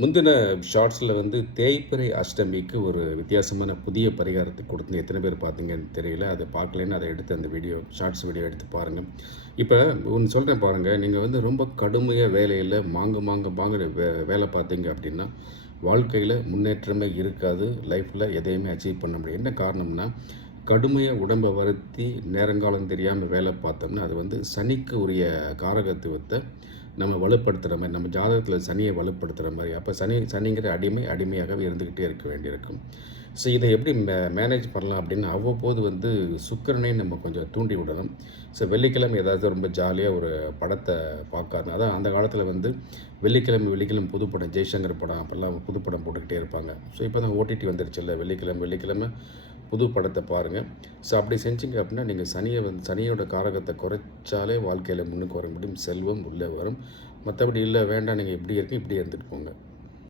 முந்தின ஷார்ட்ஸில் தேய்பிறை அஷ்டமிக்கு ஒரு வித்தியாசமான புதிய பரிகாரத்தை கொடுத்து எத்தனை பேர் பார்த்தீங்கன்னு தெரியல. அதை பார்க்கலன்னு அதை எடுத்து அந்த ஷார்ட்ஸ் வீடியோ எடுத்து பாருங்கள். இப்போ ஒன்று சொல்கிறேன் பாருங்கள். நீங்கள் ரொம்ப கடுமையாக வேலையில் மாங்க வேலை பார்த்தீங்க அப்படின்னா வாழ்க்கையில் முன்னேற்றமே இருக்காது. லைஃப்பில் எதையுமே அச்சீவ் பண்ண முடியும். என்ன காரணம்னா, கடுமையாக உடம்பை வருத்தி நேரங்காலம் தெரியாமல் வேலை பார்த்தோம்னா அது சனிக்கு உரிய காரகத்துவத்தை நம்ம வலுப்படுத்துகிற மாதிரி, நம்ம ஜாதகத்தில் சனியை வலுப்படுத்துகிற மாதிரி. அப்போ சனிங்கிற அடிமையாகவே இருந்துக்கிட்டே இருக்க வேண்டியிருக்கும். ஸோ இதை எப்படி மேனேஜ் பண்ணலாம் அப்படின்னு அவ்வப்போது சுக்கிரனையும் நம்ம கொஞ்சம் தூண்டி விடணும். ஸோ வெள்ளிக்கிழமை ஏதாவது ரொம்ப ஜாலியாக ஒரு படத்தை பார்க்காருனா, அதான் அந்த காலத்தில் வெள்ளிக்கிழமை புதுப்படம், ஜெய்சங்கர் படம் அப்போல்லாம் புதுப்படம் போட்டுக்கிட்டே இருப்பாங்க. ஸோ இப்போ தான் ஓடிடி வந்துருச்சுல்ல, வெள்ளிக்கிழமை புது படத்தை பாருங்கள். ஸோ அப்படி செஞ்சிங்க அப்படின்னா நீங்கள் சனியோட காரகத்தை குறைச்சாலே வாழ்க்கையில் முன்னுக்கு வர முடியும், செல்வம் உள்ளே வரும். மற்றபடி இல்லை வேண்டாம், நீங்கள் இப்படி இருந்துட்டு போங்க.